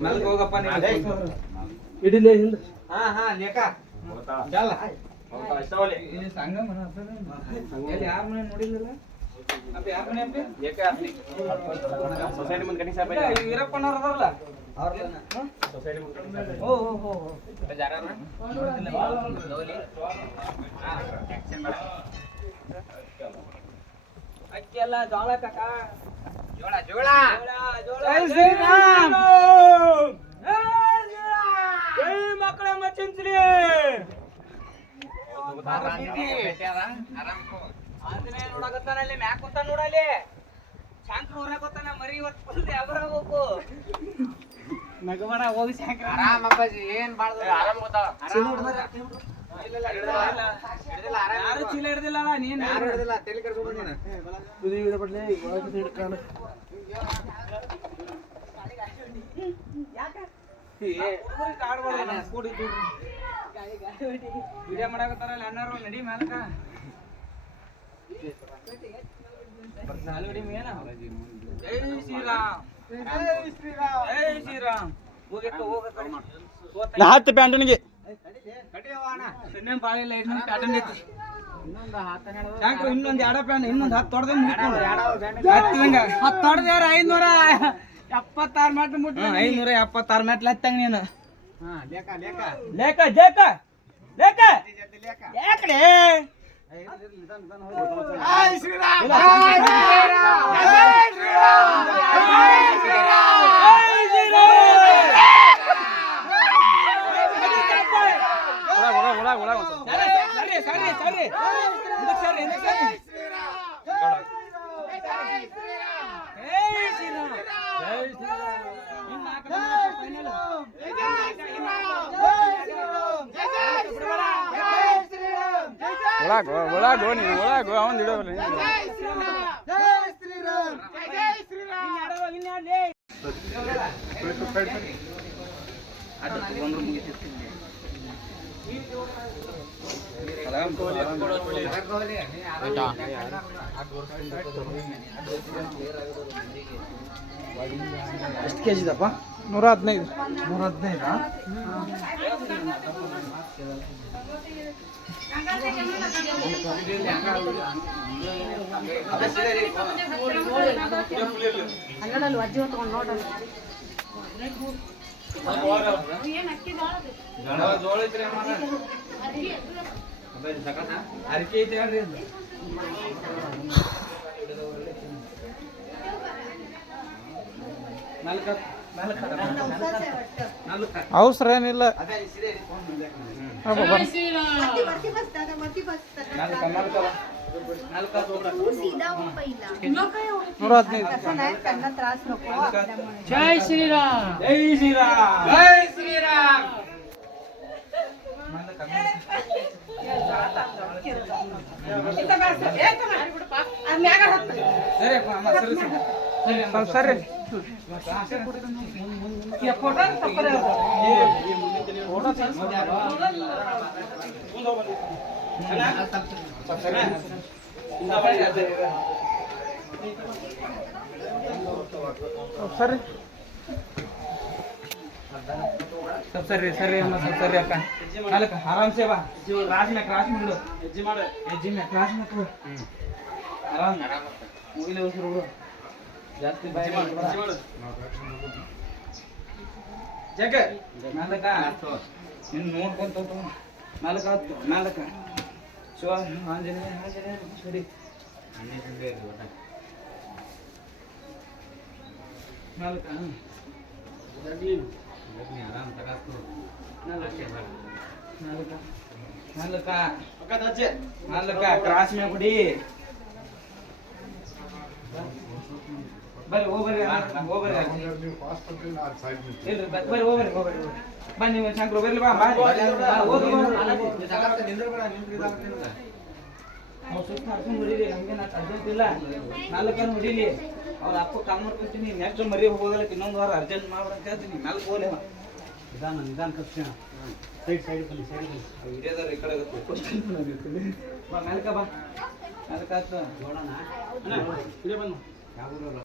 ಮೆಲ್ಕ್ ಹೋಗಪ್ಪ ನೀವು ಇಡಿಲೇ ಹಿಂದೆ ಹಾ ಹಾ ಲೇಕ ಚಲ್ಲ ಇದು. ಸಂಗಮ ಎಲ್ಲಿ ಯಾರ ಮನೆ ನೋಡಿಲ್ಲಲ್ಲ ಅಪ್ಪ ಯಾರ ಮನೆ ಅಪ್ಪ? ಏಕ ಅಪ್ನಿ ಸೊಸೈಟಿ ಮುಂದೆ ಕಟಿಂಗ್ ಶಾಪ್ ಇಲ್ಲ, ಈ ವೀರಪ್ಪನವ್ರು ಅದಾರಲ್ಲ? ಓ ಓ ಓ ಓ. ಅಕ್ಕಿ ಎಲ್ಲ ಜೋಳ ಕಾಕ ಜೋಳ ಜೋಳ ಜೋಳ ಜೈ ಶ್ರೀರಾಮ್. ಜೈ ಮಕ್ಕಳಮ್ಮ ಚಿಂಚಲಿ ಆಂಜನೇಯ ನೋಡಕತ್ತಾನ ಅಲ್ಲಿ ಮ್ಯಾಕ್ ಕುಂತಾನ ನೋಡಲ್ಲಿ ಶಾಂಕ್ರ ಹೊರಕೋತಾನ ಮರಿ ಇವತ್ತು ಫುಲ್ ಯಾವ್ರ ಹೋಗ್ಬೇಕು ನಗಮಣ ಹೋಗಿ ಶಾಂಕ್ರ ಆರಾಮ್ ಅಪ್ಪಾಜಿ ಏನ್ ಬಾಳ್ದ ಆರಾಮ್ ಗೊತ್ತಾವ. ಯಾರು ಚೀಲ ಹಿಡ್ದಿಲ್ಲ ನೀನ್ ಯಾರು ಹಿಡ್ದಿಲ್ಲ? ತಲೆ ಕೆಡ್ಸ್ಕೊಂಡ್ ನೀನು. ತುದಿ ಹಿಡ್ಬಿಡ್ಲೆ, ಈಗ ಒಳಗೆ ಹಿಡ್ಕೊಂಡು. ವಿಡಿಯೋ ಮಾಡಕತ್ತಾರಲ್ಲ ಅಣ್ಣಾರು ನಡಿ ಮಾಲಕ. ನಾಲ್ ನಡಿ ಮೇನ ಜೈ ಶ್ರೀರಾಮ್. ಜೈ ಶ್ರೀರಾಮ್. ಜೈ ಶ್ರೀರಾಮ್ ಹೋಗಕ್ಕೆ ಹೋಗಕ್ಕೆ ನಾ ಹತ್ತು ಪ್ಯಾಂಟನಿಗೆ ಬಾಳಿಲ್ಲ ಇನ್ನೊಂದು ಐತಿ. ಯಾಕ್ರಿ ಇನ್ನೊಂದ್ ಎರಡ ಪ್ಯಾನ್ ಇನ್ನೊಂದು ಹತ್ತು ತೊಡ್ದ ಹತ್ತು ತೊಡ್ದ ಯಾರ? ಐದ್ನೂರ ಎಪ್ಪತ್ತಾರು ಮೆಟ್ಲು ಮುಟ್ಟ ಐನೂರ ಎಪ್ಪತ್ತಾರು ಮೆಟ್ಲು ಹತ್ತಂಗ ನೀನು. ಲೇಕ ಲೇಕ ಲೇಕ ಜೇಕ ಲೇಕ ಯಾಕಡೆ ಜೈ ಶ್ರೀರಾಮ್ ಇಲ್ಲ, ಜೈ ಶ್ರೀರಾಮ್. ಜೈ ಸರಿ ಸರಿ ಸರಿ ಹಿಂದಕ್ಕೆ ಸರಿ ಹಿಂದಕ್ಕೆ ಸರಿ ಜೈ ಶ್ರೀರಾಮ್ ಜೈ ಶ್ರೀರಾಮ್ ಇನ್ನು ನಾಲ್ಕು ಜನ final. ಒಳಗೋ ಒಳಗೋ ನೀನು ಒಳಗೋ ಅವನ್ ಹಿಡೋಲ್ಲ ಎಷ್ಟು ಕೆ ಜಿದಪ್ಪ ನೂರ ಹದಿನೈದು. ನೂರ ಹದಿನೈದಾ? ಕನ್ನಡಲ್ಲಿ ಅಜ್ಜಿ ಐತ್ರಿ ಅಮ್ಮಾರ. ಅರಿಕೆ ಐತಿ ಹೇಳ್ರಿ ನಾಲ್ಕ ಅವಸರ ಏನಿಲ್ಲ. ನೂರ ಹದಿನೈದು ಜೈ ಶ್ರೀರಾಮ್. ಜೈ ಶ್ರೀರಾಮ್. ಜೈ ಶ್ರೀರಾಮ್. ಸರಿ ಅಮ್ಮ, ಸರಿ, ಸರಿ. ಸರಿ. ಸ್ವಲ್ಪ ಸರಿ. ಸರಿ ಸ್ವಲ್ಪ ಸರಿ. ಸರಿ ಅಮ್ಮ ಸ್ವಲ್ಪ ಸರಿ ಅಕ್ಕ. ಅಲ್ಲಕ್ಕ ಆರಾಮ್ ಸೇ ಬಾ ಕ್ರಾಸ್ ಮೇ ಕ್ರಾಸ್ ಮಾಡು. ಹೆಜ್ಜೆ ಮಾಡು ಹೆಜ್ಜೆ ಮೇ ಕ್ರಾಸ್ ಮಾಡು ಆರಾಮ್. ಮುಗಿಲೆ ಜಗ ನಾಲ್ಕ ನಿನ್ ನೋಡ್ಕೊಂತ ಹೋಗು. ನಾಲ್ಕ ಹತ್ತು ನಾಲ್ಕ ಶಿವ ಆಂಜನೇಯ ಆಂಜನೇಯ ಸರಿ ನಾಲ್ಕ ಹ್ಮ್. ನಾಲ್ಕ ನಾಲ್ಕ ನಾಲ್ಕ ಕ್ರಾಸ್ ಮೇ ಬಿಡಿ ಬರ್ರಿ ಹೋಗ್ಬರ್ರಿ ಹೋಗ್ಬರ್ರಿ ಇಲ್ರಿ ಬ- ಬರ್ರಿ ಹೋಗ್ಬರ್ರಿ ಹೋಗ್ಬರ್ರಿ ಬನ್ನಿ ನೀವು ಶಂಕರು ಬರ್ಲಿ ಬಾ ಬಾ ಬಾ, ಹೋಗ್ರಿ, ಹೋಗ್ರಿ. ಅವ್ರು ಸುತ್ತ ಹರ್ಕೊಂಡ್ ಹೊಡೀರಿ ಹಂಗೇನ್ ಅರ್ಜೆಂಟ್ ಇಲ್ಲ ನಾಲ್ಕನ್ನು ಹೊಡೀಲಿ ಅವ್ರ ಅಪ್ಪ ಕಾಲ್ ಮಾಡ್ಕೊತೀನಿ ನೆಕ್ಸ್ಟ್ ಮರಿ ಹೋಗೋದಲ್ಲ ಇನ್ನೊಂದು ವಾರ ಅರ್ಜೆಂಟ್ ಮಾಡ್ಬಿಡಂತ ಹೇಳ್ತೀನಿ ನಾಲ್ಕು ಹೋಗ್ಲಿ ಅವ. ನಿಧಾನ ನಿಧಾನ ಕಪ್ಪ ಸೈಡ್ ಸೈಡ್ ಬನ್ನಿ ಸೈಡ್ ಬನ್ನಿ ವಿಡಿಯೋದವ್ರು ಈ ಕಡೆ ಗೊತ್ತು. ಬಾ ನಾಲ್ಕ ಬಾ ನಾಲ್ಕ ಆಯ್ತು ನೋಡೋಣ ಅಣ್ಣ, ವಿಡಿಯೋ ಬಂದು ಯಾವ ಊರವ್ರು?